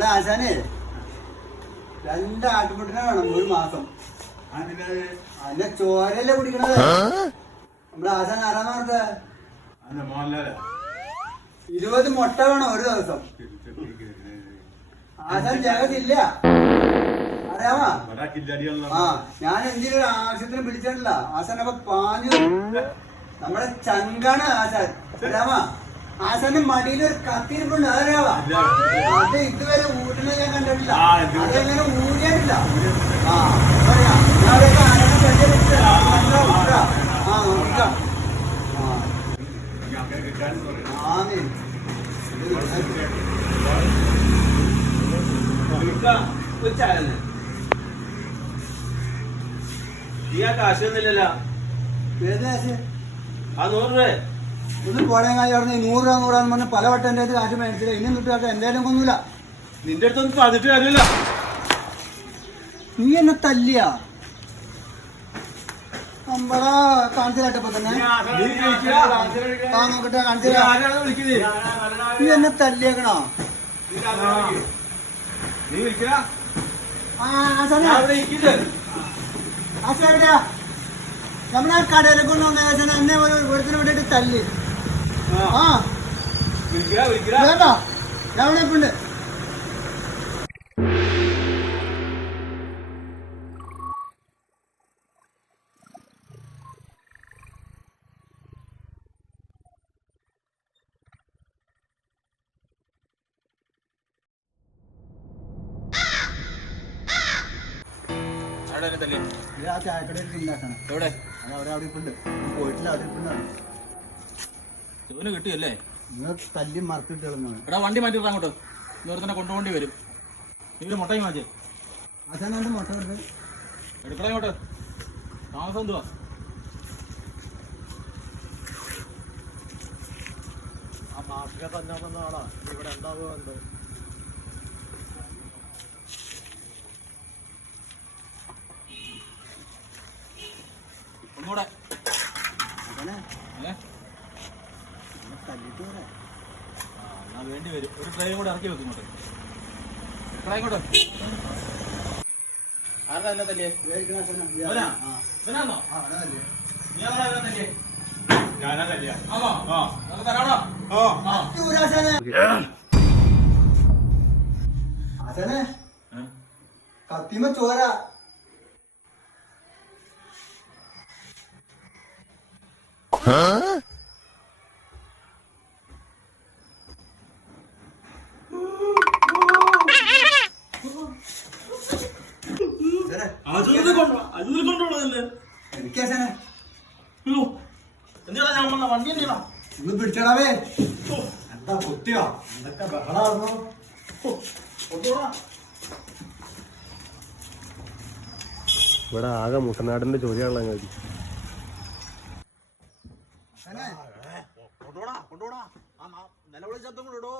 നമ്മുടെ ആശാനെ 2 ആട്ടുമുട്ടിനെ വേണം 1 മാസം. അതിന്റെ ചോരല്ലേ കുടിക്കണത്. നമ്മുടെ ആശാൻ ആരാന്ന് പറഞ്ഞത് 20 മുട്ട വേണം ഒരു ദിവസം. ആശാൻ ജഗതില്ല അറിയാമോ? ആ ഞാൻ എന്തെങ്കിലും ഒരു ആവശ്യത്തിന് വിളിച്ചിട്ടില്ല. ആശാൻ അപ്പൊ പാഞ്ഞു നമ്മുടെ ചങ്കാണ് ആശാൻ. അറിയാമോ? ആശാന്റെ മടിയിൽ ഒരു കത്തിരിപ്പുണ്ട് അറിയാവാ. അത് ഇതുവരെ ഊട്ടിനെ ഞാൻ കണ്ടിട്ടില്ല. അതെങ്ങനെ ഊരിയിട്ടില്ല. ആ പറയാ ഞാനൊക്കെ കാശൊന്നുമില്ലല്ലോ. ഏത് കാശ്? ആ 100 രൂപ ഒന്ന് പോരാൻ കാര്യം പറഞ്ഞ് 100 രൂപ 100 രൂപ പറഞ്ഞ് പല വട്ടം എൻ്റെ അടുത്ത് കാശ് മേടിച്ചില്ല. ഇനിയും തൊട്ട് എൻ്റെ കയ്യിലും ഒന്നുമില്ല. നിന്റെ അടുത്തൊന്നും പറഞ്ഞിട്ട് കാര്യമില്ല. നീ എന്നെ തല്ലിയാ നമ്മളാ കാണിച്ചില്ലാട്ടപ്പോ തന്നെ നോക്കട്ടെ കാണിച്ചില്ല. നീ എന്നെ തല്ലിയേക്കണോ? ആശാ നമ്മളെ കടയിലേക്ക് കൊണ്ടുവന്ന ആശാൻ എന്നെ ഒരുത്തിന് വേണ്ടിട്ട് തല്ലി. ആ വേണ്ട ഞാൻ ഇവിടെ ഇപ്പുണ്ട്. ആ ചായക്കടയിൽ ഉണ്ടാക്കണം. എവിടെ? അവിടെ ഇപ്പുണ്ട്. പോയിട്ടില്ല. അവിടെ ഇപ്പുണ്ടാണ്. കിട്ടിയല്ലേ? നിങ്ങൾ തല്ലി മറത്തിട്ട് എടാ വണ്ടി മാറ്റി അങ്ങോട്ട്. ഇവർ തന്നെ കൊണ്ടുപോണ്ടി വരും. നിങ്ങൾ മുട്ടയും മാറ്റി. അച്ഛൻ എന്റെ മുട്ട എടുത്ത് എടുക്കടാ ഇങ്ങോട്ട്. താമസം എന്തുവാ? ആ മാസിക തന്നെ വന്നതാണോ ഇവിടെ എന്താവുക? ഒന്നുകൂടെ തല്ലിട്ട് വരാം. വേണ്ടി വരും. ഒരു ട്രെയിൻ കൂടെ ഇറക്കി വെക്കും ഇങ്ങോട്ട്. ഇങ്ങോട്ട് ആരാ തന്നെ തല്ലിയേ? ഞാനാ തല്ലിയ. തരാണോ? ആശാനെ കത്തിമ ചോര. എനിക്കാശാനെ വണ്ടി എന്തിനാ ഒന്ന് പിടിച്ചടാവേ. എന്താ കുത്തിയോ? എന്തൊക്കെ ബഹളായിരുന്നു. ഇവിടെ ആകെ മുട്ടനാടിന്റെ ചോദ്യമാണല്ലോ ഞങ്ങൾക്ക്. കൊണ്ടോടാ കൊണ്ടോടാ. നിലവിളി ശബ്ദം കൊണ്ടിടോ.